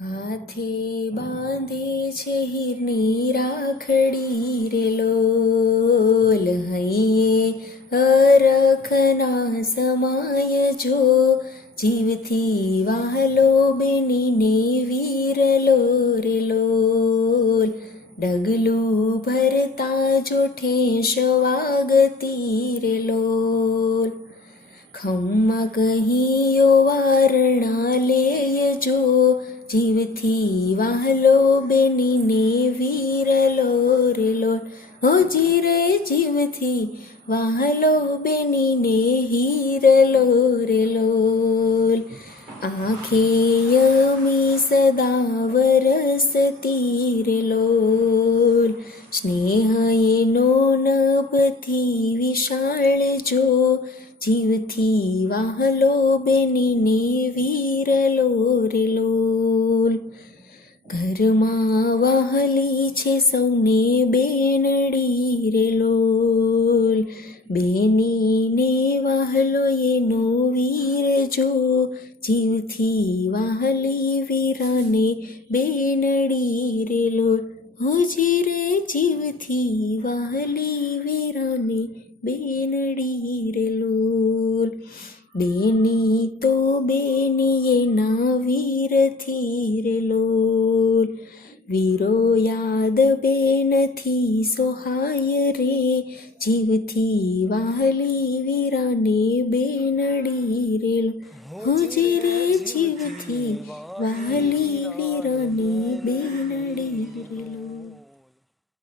હાથે બાંધે છે હીરની રાખડી રે લોલ, હૈયે અરખના સમાય જો, જીવથી વાહલો બેનીને વીરલો રે લોલ. ડગલું ભરતા જોઠે શવાગતી રે લોલ, ખમ્મા કહીયો વારણા લેયજો, જીવથી વાહલો બેનીને વીરલો રે લોલ. હોજી રે જીવથી વાહલો બેનીને હીરલો રે લોલ. આંખે યમી સદા વરસતી રે લોલ, સ્નેહ એનો નભથી વિશાળ જો, જીવથી વાહલો બેનીને વીરલો રે લોલ. ઘરમાં વહાલી છે સૌને બેનડી રે લોલ, બેનીને વાહલો એનો વીર જો, જીવથી વાહલી વીરાને બેનડી રે લોલ. હોજી રે જીવથી વાહલી વીરાને બેનડી રે લોલ. બેની તો બેની એના વીરથી રે લોલ, વીરો યાદ બેનથી સોહાય રે, જીવથી વાહલી વીરાને બેનડી રે લોલ. હોજી રે જીવથી વાહલી વીરાને બેનડી રે લોલ.